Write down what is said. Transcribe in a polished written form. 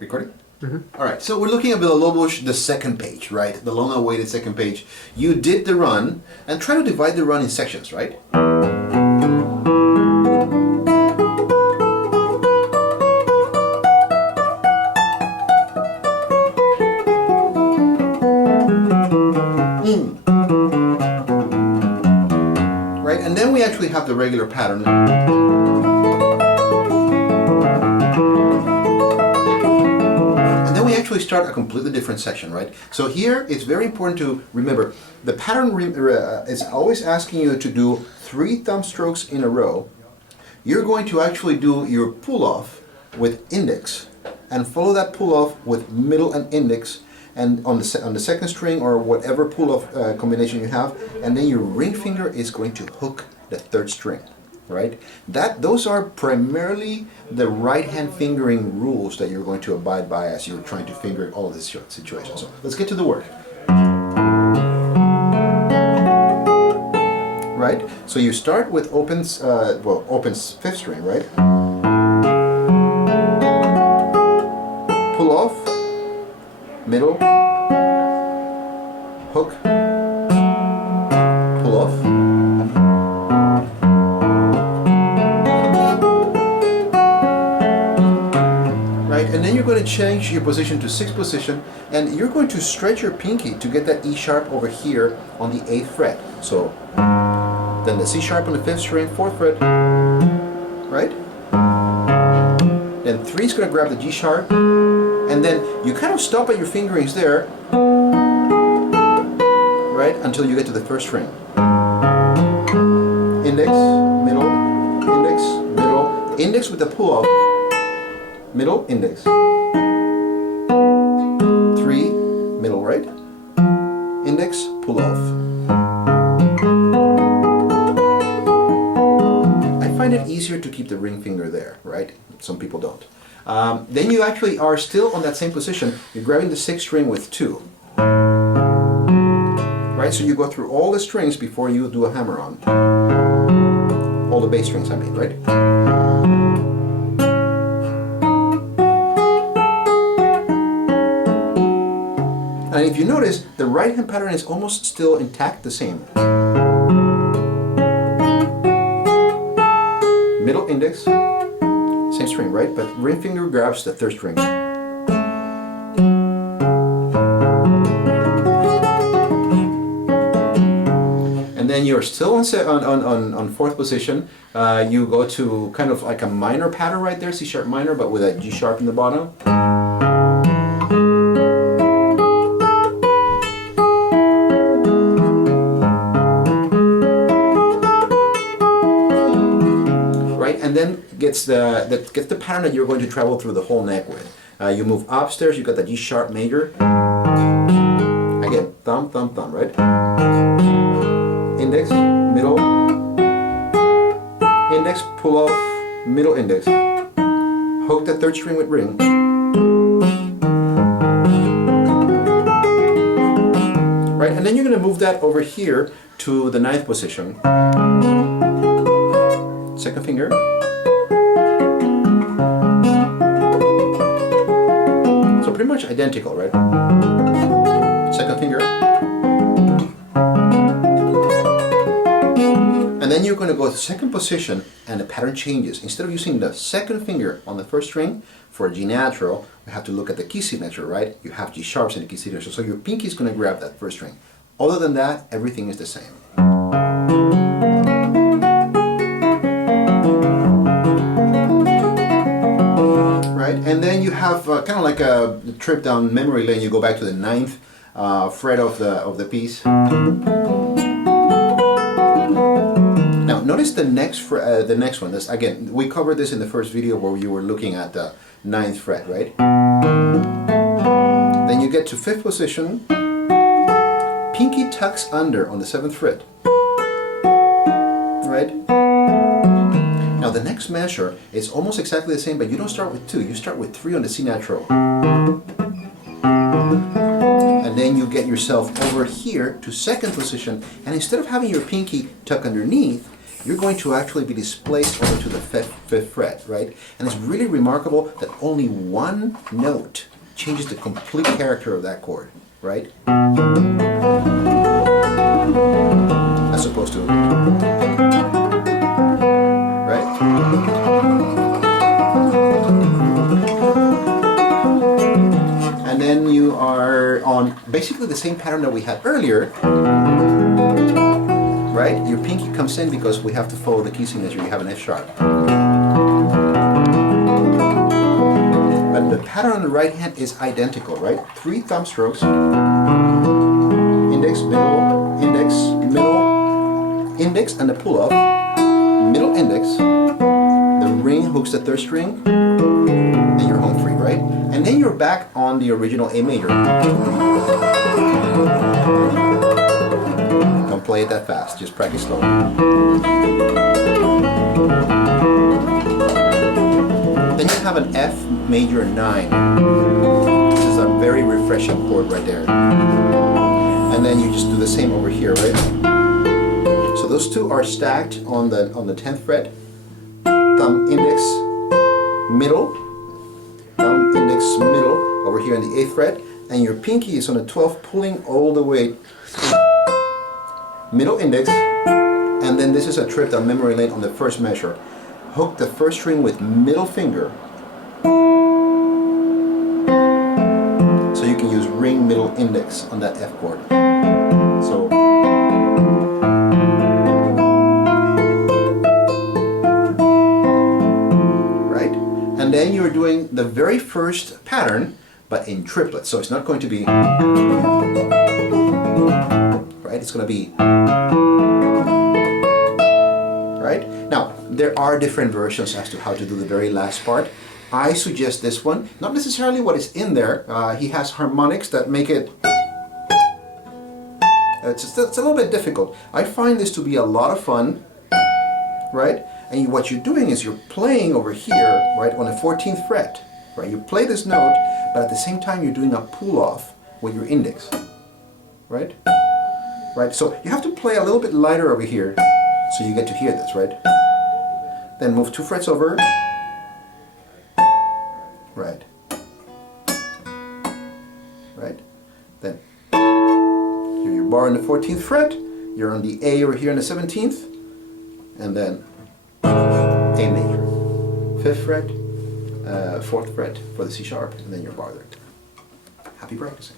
Recording? Mm-hmm. All right, so we're looking at Villa-Lobos, the second page, right? The long-awaited second page. You did the run, and try to divide the run in sections, right? Right, and then we actually have the regular pattern. We start a completely different section, right? So here it's very important to remember the pattern is always asking you to do 3 thumb strokes in a row. You're going to actually do your pull off with index and follow that pull off with middle and index, and on the second string or whatever pull off combination you have, and then your ring finger is going to hook the 3rd string. Right? Those are primarily the right-hand fingering rules that you're going to abide by as you're trying to finger all of these situations. So let's get to the work. Right? So you start with opens 5th string, right? Pull off, middle, hook, pull off. And then you're going to change your position to 6th position, and you're going to stretch your pinky to get that E sharp over here on the 8th fret. So then the C sharp on the 5th string, 4th fret, right? Then 3 is going to grab the G sharp, and then you kind of stop at your fingerings there, right, until you get to the 1st string. Index, middle, index, middle, index with the pull off. Middle, index. 3, middle, right? Index, pull off. I find it easier to keep the ring finger there, right? Some people don't. Then you actually are still on that same position. You're grabbing the 6th string with 2. Right? So you go through all the strings before you do a hammer on. All the bass strings, I mean, right? And if you notice, the right hand pattern is almost still intact, the same. Middle, index, same string, right? But ring finger grabs the 3rd string. And then you're still on 4th position. You go to kind of like a minor pattern right there, C sharp minor, but with a G sharp in the bottom. And then gets the pattern that you're going to travel through the whole neck with. You move upstairs, you got the G sharp major. Again, thumb, thumb, thumb, right? Index, middle, index, pull off, middle, index. Hook the 3rd string with ring. Right, and then you're going to move that over here to the 9th position. 2nd finger. So pretty much identical, right? 2nd finger. And then you're going to go to 2nd position and the pattern changes. Instead of using the 2nd finger on the 1st string for a G natural, we have to look at the key signature, right? You have G sharps in the key signature, so your pinky is going to grab that 1st string. Other than that, everything is the same. And then you have kind of like a trip down memory lane. You go back to the 9th fret of the piece. Now notice the next one. This, again, we covered this in the first video where you were looking at the 9th fret, right? Then you get to 5th position. Pinky tucks under on the 7th fret, right? Now the next measure is almost exactly the same, but you don't start with 2, you start with 3 on the C natural. And then you get yourself over here to 2nd position, and instead of having your pinky tuck underneath, you're going to actually be displaced over to the fifth fret, right? And it's really remarkable that only one note changes the complete character of that chord, right? As opposed to, right? And then you are on basically the same pattern that we had earlier, right? Your pinky comes in because we have to follow the key signature. You have an F sharp. But the pattern on the right hand is identical, right? 3 thumb strokes. Index, middle, index, middle, index, and the pull-off. Middle index. The ring hooks the 3rd string. And you're home free, right? And then you're back on the original A major. Don't play it that fast, just practice slow. Then you have an F major 9. This is a very refreshing chord right there. And then you just do the same over here, right? So those two are stacked on the 10th fret. Thumb index, middle, thumb index, middle, over here on the 8th fret, and your pinky is on the 12th, pulling all the way. Middle index, and then this is a trip down memory lane on the 1st measure. Hook the 1st string with middle finger. So you can use ring middle index on that F chord. So right? And then you're doing the very first pattern, but in triplets. So it's not going to be, right? It's going to be, right? Now, there are different versions as to how to do the very last part. I suggest this one, not necessarily what is in there. He has harmonics that make it, it's a little bit difficult. I find this to be a lot of fun, right? And what you're doing is you're playing over here, right, on the 14th fret, right? You play this note, but at the same time you're doing a pull-off with your index, right? Right, so you have to play a little bit lighter over here so you get to hear this, right? Then move 2 frets over. Right. Right. Then here's your bar on the 14th fret. You're on the A over here on the 17th. And then A major. 5th fret, 4th fret for the C sharp, and then your bar there. Happy practicing.